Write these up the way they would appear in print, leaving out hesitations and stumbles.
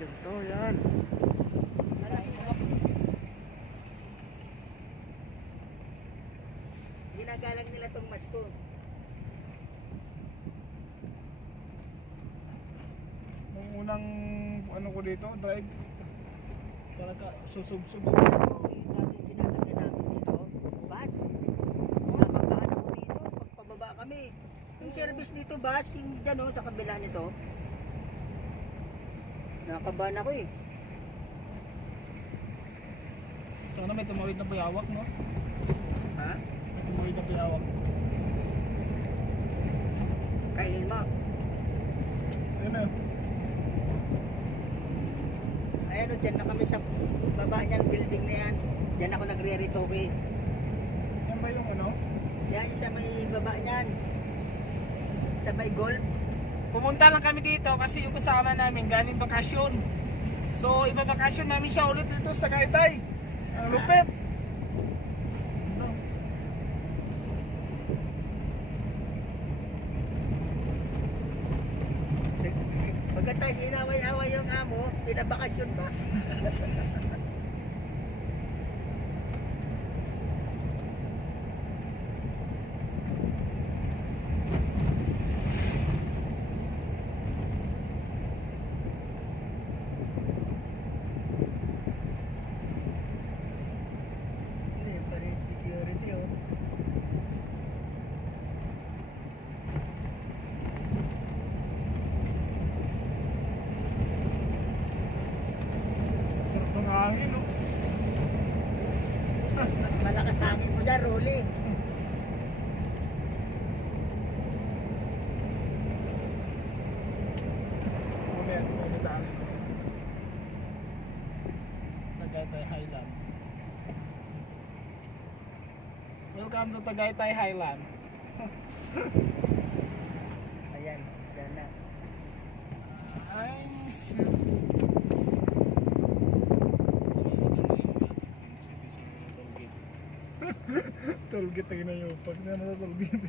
Ganito, yan. Ginagalang nila tong masko. Nung unang ano ko dito, drive, talaga susub-sub. Yung dati sinasakyan namin dito, bus. Nakabahan ako dito, pagpababa kami. Yung service dito, bus, yung dyan sa kabila nito. Nakabahan ako eh. Sana may tumawid na bayawak, no? Ha? May tumawid na bayawak. Kainin mo. Ayun na. Ayan o, dyan na kami sa baba niyan, building na yan. Dyan ako nagre-retoke. Yan ba yung ano? Yan, sa may baba niyan. Sa may golf. Pumunta lang kami dito kasi yung kasama namin galing bakasyon. So, ibabakasyon namin siya ulit dito sa Tagaytay. Ang lupit. Ano? Pagkatapos inaway-away yung amo, pinabakasyon pa. Yan pa rin security oh. Sarap ng hangin, no? Mas malakas hangin mo dyan, rolling. Mamaya, may daan. Tagaytay Highland. Welcome to Tagaytay Highland. Ayan, dyan na. Nice. Tollgate tayo na yung pag na tollgate.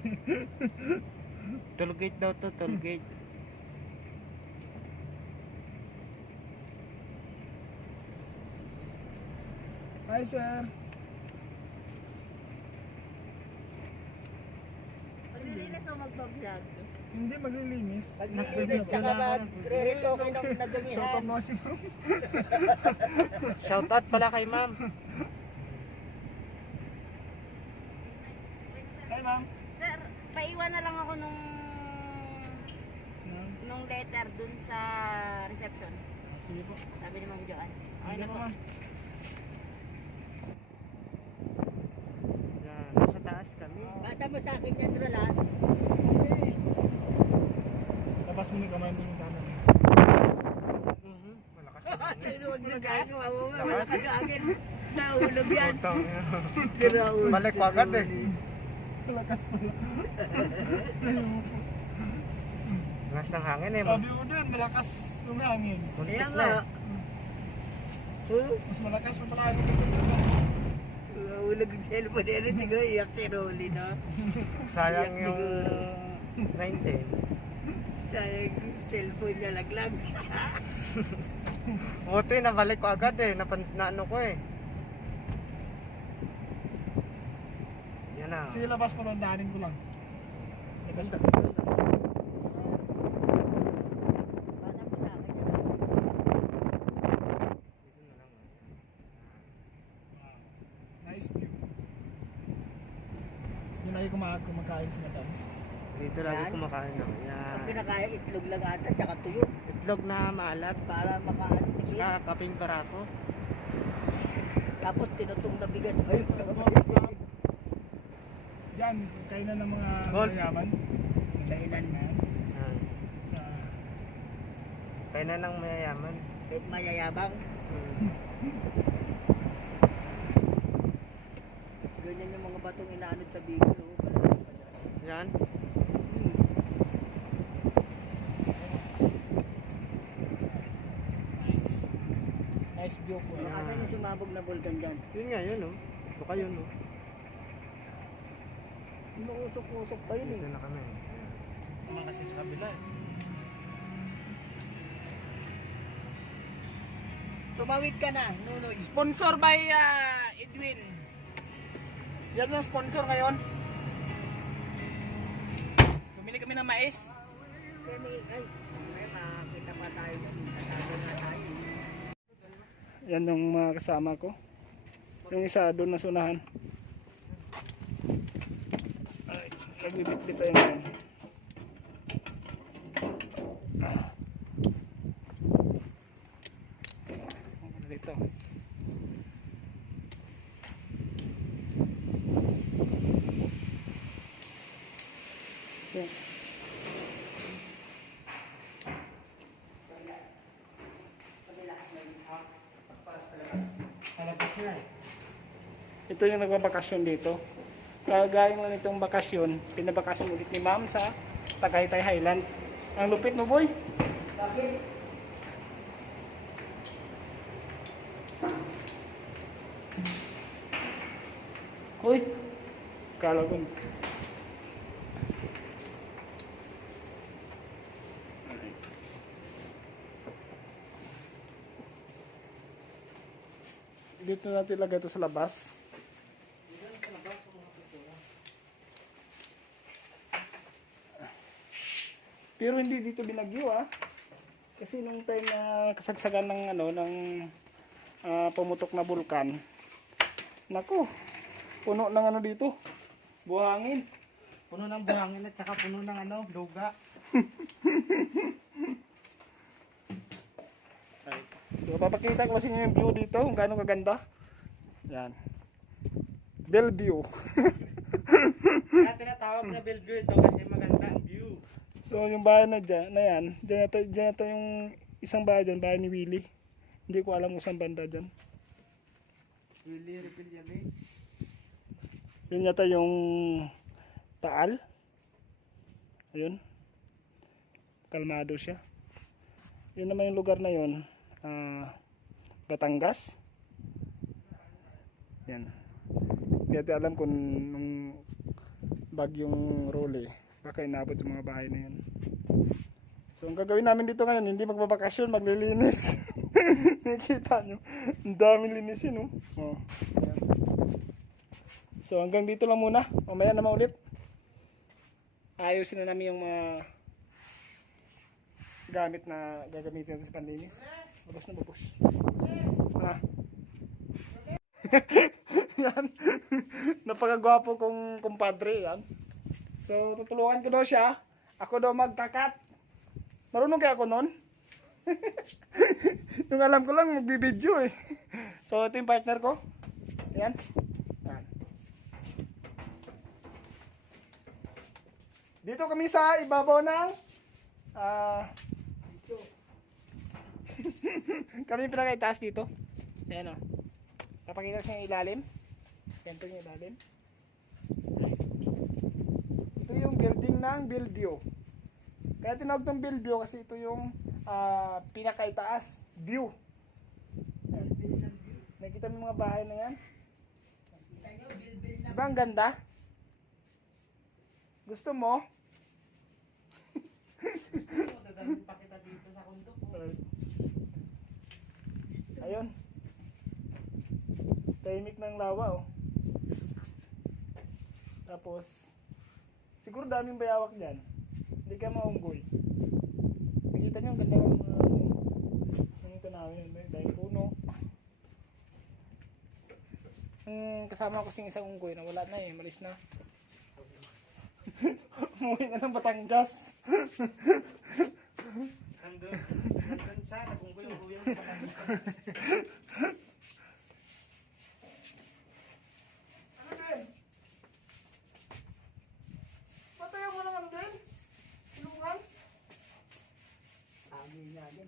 Tollgate daw to, tollgate. Hi sir. Maglilinis o magbablog? Hindi maglilinis. Maglilinis tsaka magre-retoke ng Shoutout nadamihan. mo si ma'am. Shoutout pala kay ma'am. Hi ma'am. Sir, paiwan na lang ako nung letter dun sa reception. Sige po. Sabi ni Ma'am Joanne. Okay Hindi na po po. ma'am. Yan, nasa taas kami. Basa mo sa akin yan, Roland. Okay. Labas mo ni kamay mo yung tanan. Malakas Tinuwag na gago, awo nga, malakas yung hangin. Nahulog yan. Balik ko agad eh. Lakas pala. Lakas ng hangin eh. Sabi ko din, malakas yung hangin. Kaya Muntik nga. na eh. Mas malakas pa pala hangin dito. Nahulog yung cellphone yan. Hindi ko iyak si Rolly, no? Sayang yung 19. Sayang yung cellphone niya laglag. Buti, nabalik ko agad eh. Na ano ko eh. Yan na. Sige, labas mo, tandaanin ko lang. Labas mo. Basa mo sa akin yan. Nice view. Yun lagi kumakain si madam. Dito lagi Yan. kumakain ako. Ang Yan. pinakaya itlog lang ata, tsaka tuyo. Itlog na maalat. Para makaano si Kim. Saka kaping barako. Tapos tinutong na bigas pa yung Diyan, kainan ng mga Gold. mayaman. kainan na. Yan. Sa Kaya na lang mayayaman. Kahit mayayabang. Ganyan yung mga batong inaanod sa Bicol. Oh. Malalaki pa dyan. Yan. nice. Nice view po. Ano ata yung sumabog na bulkan dyan? Yun nga, yun oh. Baka yun oh. Inuusok-usok pa yun Dito eh. na kami. Mga kasi sa kabila eh. Tumawid ka na, Nunoy. Sponsor by Edwin. Yan yung sponsor ngayon. Bumili kami ng mais. Ay, may makakita pa tayo dyan. Tatago na tayo. Yan yung mga kasama ko. Yung isa doon na sunahan. Ay, nagbibit-bit tayo ngayon. Dito. Yan. Ito yung nagbabakasyon dito. Kagaya lang itong bakasyon, pinabakasyon ulit ni Ma'am sa Tagaytay Highland. Ang lupit mo, boy. Bakit? Uy, kala ko. Dito natin ilagay ito sa labas. Pero hindi dito binagyo Kasi nung time na kasagsagan ng pumutok na bulkan. Nako, puno ng dito. Buhangin. Puno ng buhangin at saka puno ng luga. So, papakita ko kasi yung view dito, kung gaano kaganda. Yan. Bellevue. Kaya tinatawag na Bellevue ito kasi maganda ang view. So, yung bahay na dyan, dyan yata yung isang bahay dyan, bahay ni Willie. Hindi ko alam kung saan banda dyan. Willie Rebillame. Yun yata yung Taal. Ayun. Kalmado siya. Yun naman yung lugar na yun. Batangas. Yan. Hindi natin alam kung nung bagyong Role, baka inabot yung mga bahay na yun. So ang gagawin namin dito ngayon, hindi magbabakasyon, maglilinis. Nakikita nyo, ang daming linisin, no? Oh. Yan. So hanggang dito lang muna. Mamaya naman ulit. Ayusin na namin yung mga gamit na gagamitin natin sa panlinis. Babos na babos. Yan. Napakagwapo kong kumpadre yan. So tutulungan ko daw siya. Ako daw magtakat. Marunong kaya ako nun? Yung alam ko lang magbibideo eh. So ito yung partner ko. Yan. Yan. Dito kami sa ibabaw ng kami pinakaitaas dito. Ayan o. Papakita sa yung ilalim. Ganito yung ilalim. Ito yung building ng Bellevue. Kaya tinawag ng Bellevue kasi ito yung pinakaitaas view. Ayan. Nakikita mo yung mga bahay na yan. Diba ang ganda? Gusto mo? Dadalhin pa kita dito sa kundo ko. Ayun. Tahimik ng lawa oh. Tapos siguro daming bayawak dyan. Hindi ka maunggoy. Nakita nyo ang ganda ng ito namin. Dahil puno. Kasama ko sing isang unggoy na wala na eh. Malis na. Umuwi na ng Batangas. Nandun siya, nagunggoy yung sa kanila. Ano din? Patayan mo naman din? Tulungan? Amin na yan.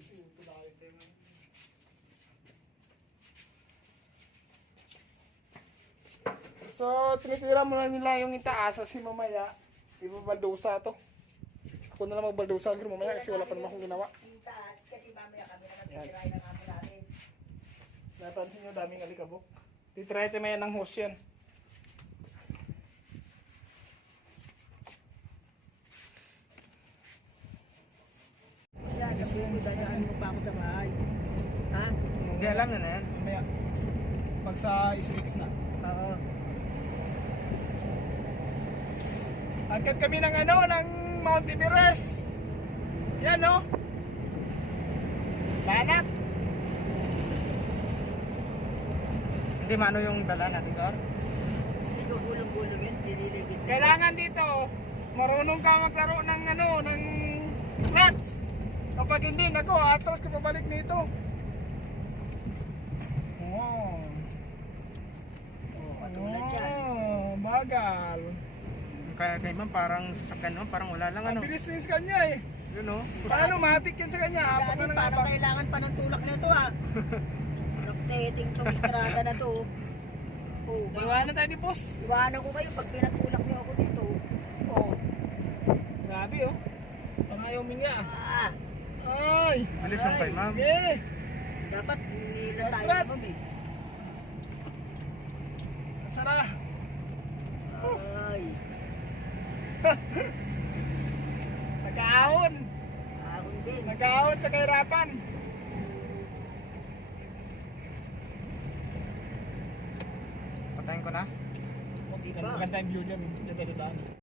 So, tinitira mo na nila yung itaas kasi mamaya ibabaldosa to. Ako na lang magbaldosa mamaya kasi wala pa naman akong ginawa. Yung taas, kasi mamaya kami na nagtitiray ng amo namin. Napansin nyo daming alikabok. Titry tayo maya ng hose yan. Siya, sabi mo, dadaan mo pa ako sa bahay. Ha? Hindi, alam na yan. Mamaya. Pag sa slicks na. Oo. Agad kami ng ano, ng Mount Everest. Yan no. Banat. Hindi maano yung dala natin, Gar? Hindi ko gulong-gulong yun, dililigid. Kailangan dito, marunong ka maglaro ng ano, ng clutch. Kapag hindi, nako, atras ka pabalik nito. Oh. Patulad yan. Oh, bagal. Kaya kay ma'am, parang sasakyan mo, parang wala lang ano. Ang bilis din sa kanya eh. Yun o. Paano matik yan sa kanya? Sa Apat na atin, lang parang apat. kailangan pa ng tulak na ito ah. Rotating tong estrada na to. Oh, Iwanan tayo ni boss. iwanan ko kayo pag pinatulak niyo ako dito. Oh. Grabe oh. Pangayaw minga. Ah, Ay. Bilis yung kay ma'am. Okay. dapat nilan tayo Brad. ma'am eh. Masara. Ay, Nagkaahon. ahon din. Nagkaahon sa kahirapan. Patayin ko na. Diba? Maganda yung view dyan. Dyan tayo daan.